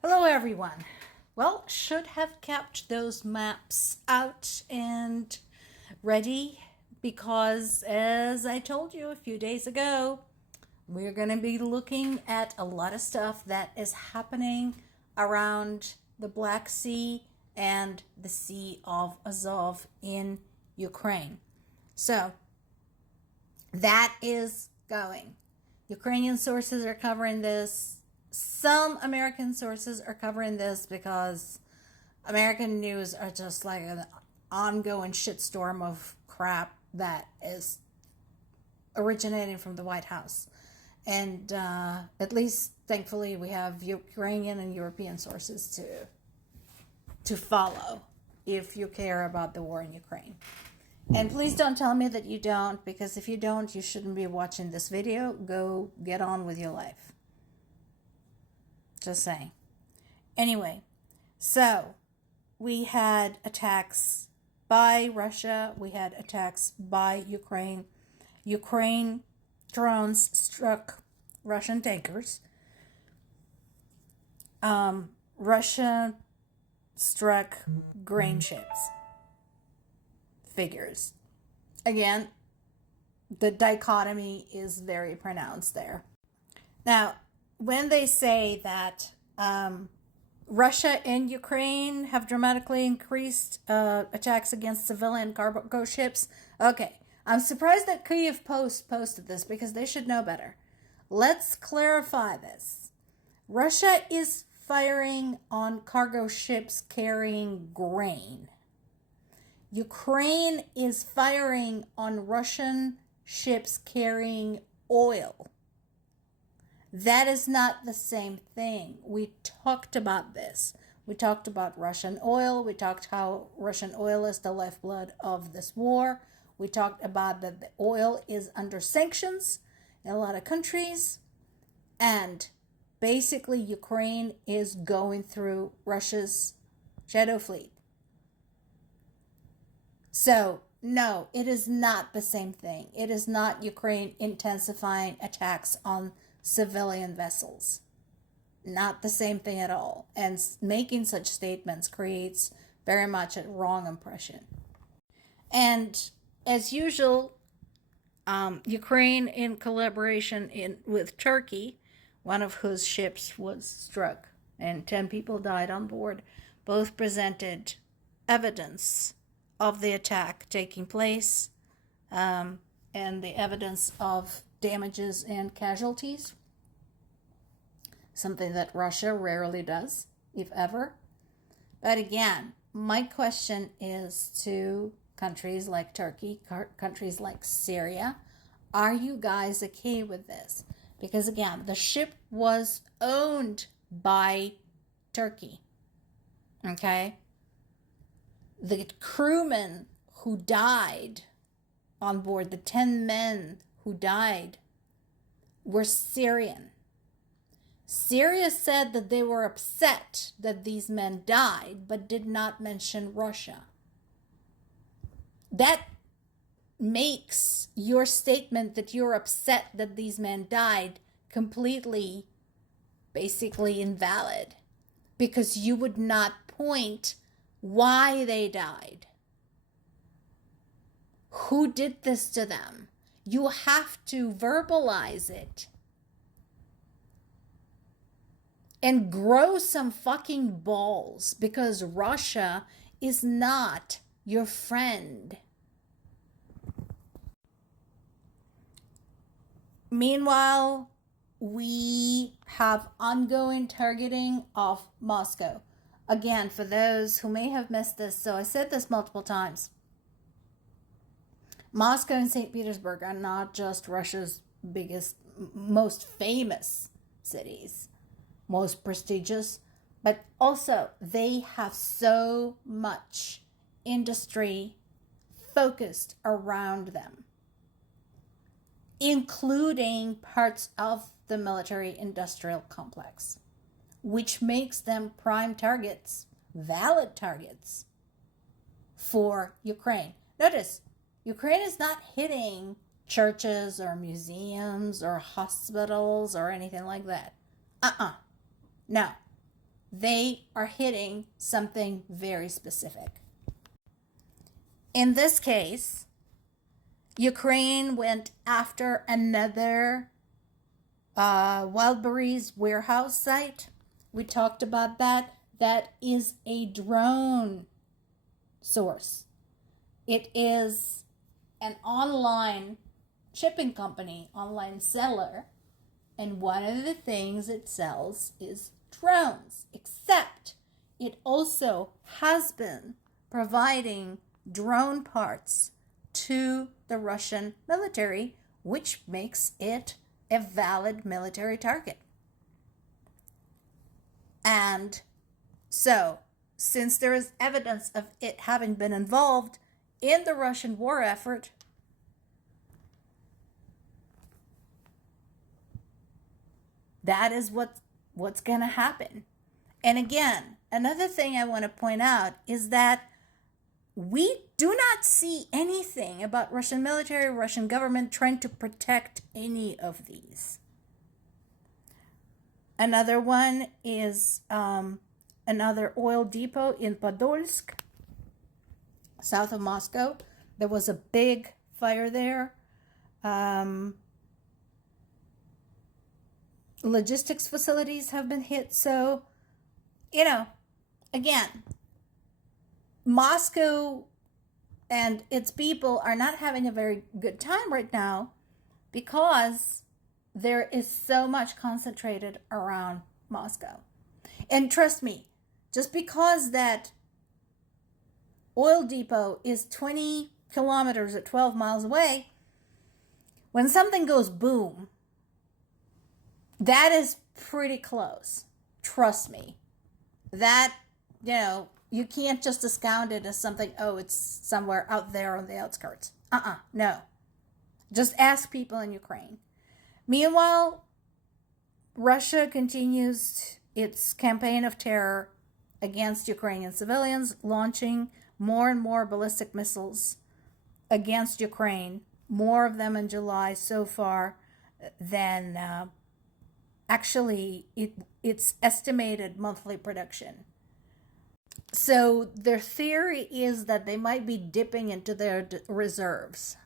Hello, everyone. Well, should have kept those maps out and ready because, as I told you a few days ago, we're going to be looking at a lot of stuff that is happening around the Black Sea and the Sea of Azov in Ukraine. So, that is going. Ukrainian sources are covering this. Some American sources are covering this because American news are just like an ongoing shitstorm of crap that is originating from the White House. And at least, thankfully, we have Ukrainian and European sources to follow if you care about the war in Ukraine. And please don't tell me that you don't, because if you don't, you shouldn't be watching this video. Go get on with your life. Just saying. Anyway, so we had attacks by Russia. We had attacks by Ukraine. Ukraine drones struck Russian tankers. Russia struck grain ships. Figures. Again, the dichotomy is very pronounced there. Now, when they say that Russia and Ukraine have dramatically increased attacks against civilian cargo ships, okay, I'm surprised that Kyiv Post posted this because they should know better. Let's clarify this. Russia is firing on cargo ships carrying grain. Ukraine is firing on Russian ships carrying oil. That is not the same thing. We talked about this. We talked about Russian oil. We talked how Russian oil is the lifeblood of this war. We talked about that the oil is under sanctions in a lot of countries. And basically, Ukraine is going through Russia's shadow fleet. So, no, it is not the same thing. It is not Ukraine intensifying attacks on civilian vessels. Not the same thing at all. And making such statements creates very much a wrong impression. And as usual, Ukraine, in collaboration with Turkey, one of whose ships was struck and 10 people died on board, both presented evidence of the attack taking place and the evidence of damages and casualties, something that Russia rarely does, if ever. But again, my question is to countries like Turkey, countries like Syria, are you guys okay with this? Because again, the ship was owned by Turkey, okay? The crewmen who died on board, the 10 men who died, were Syrian. Syria said that they were upset that these men died, but did not mention Russia. That makes your statement that you're upset that these men died completely, basically invalid, because you would not point why they died. Who did this to them? You have to verbalize it. And grow some fucking balls, because Russia is not your friend. Meanwhile, we have ongoing targeting of Moscow. Again, for those who may have missed this, so I said this multiple times. Moscow and St. Petersburg are not just Russia's biggest, most famous cities, most prestigious, but also they have so much industry focused around them, including parts of the military-industrial complex, which makes them prime targets, valid targets for Ukraine. Notice, Ukraine is not hitting churches or museums or hospitals or anything like that. No. they are hitting something very specific. In this case, Ukraine went after another Wildberries warehouse site. We talked about that. That is a drone source. It is an online shipping company, online seller, and one of the things it sells is drones, except it also has been providing drone parts to the Russian military, which makes it a valid military target. And so, since there is evidence of it having been involved in the Russian war effort, that is what's going to happen. And again, another thing I want to point out is that we do not see anything about Russian military, Russian government trying to protect any of these. Another one is another oil depot in Podolsk, south of Moscow. There was a big fire there. Logistics facilities have been hit. So, again, Moscow and its people are not having a very good time right now because there is so much concentrated around Moscow. And trust me, just because that oil depot is 20 kilometers or 12 miles away, when something goes boom, that is pretty close. Trust me. That, you can't just discount it as something, it's somewhere out there on the outskirts. No. Just ask people in Ukraine. Meanwhile, Russia continues its campaign of terror against Ukrainian civilians, launching more and more ballistic missiles against Ukraine, more of them in July so far than actually its estimated monthly production. So their theory is that they might be dipping into their reserves,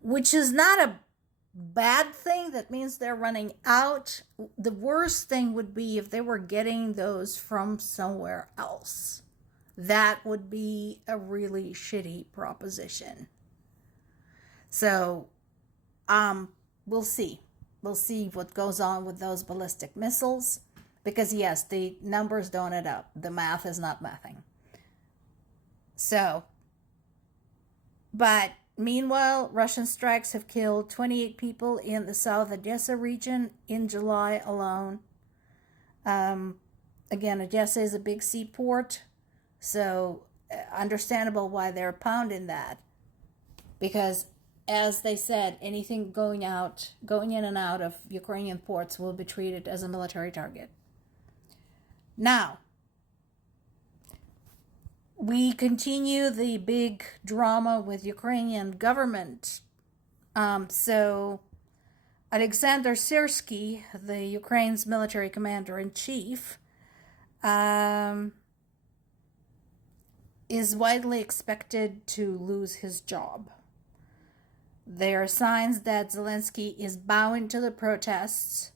which is not a bad thing. That means they're running out. The worst thing would be if they were getting those from somewhere else. That would be a really shitty proposition. So, we'll see. We'll see what goes on with those ballistic missiles. Because yes, the numbers don't add up. The math is not mathing. So, but meanwhile, Russian strikes have killed 28 people in the South Odessa region in July alone. Again, Odessa is a big seaport, so understandable why they're pounding that. Because, as they said, anything going in and out of Ukrainian ports will be treated as a military target. Now, we continue the big drama with Ukrainian government. So Alexander Syrsky, the Ukraine's military commander-in-chief, is widely expected to lose his job. There are signs that Zelensky is bowing to the protests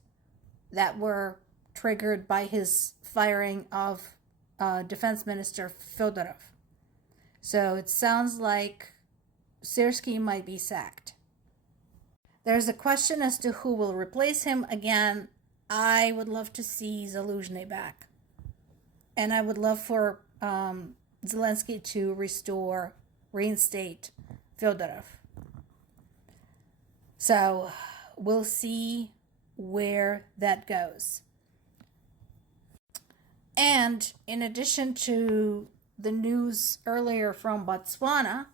that were triggered by his firing of Defense Minister Fedorov. So it sounds like Syrsky might be sacked. There's a question as to who will replace him. Again, I would love to see Zaluzhny back. And I would love for Zelensky to reinstate Fedorov. So we'll see where that goes. And in addition to the news earlier from Botswana,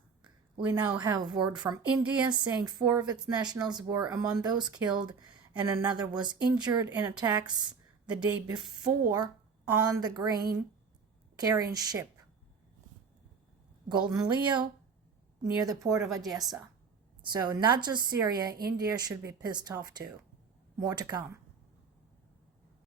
we now have word from India saying 4 of its nationals were among those killed and another was injured in attacks the day before on the grain carrying ship Golden Leo near the port of Odessa. So not just Syria, India should be pissed off too. More to come.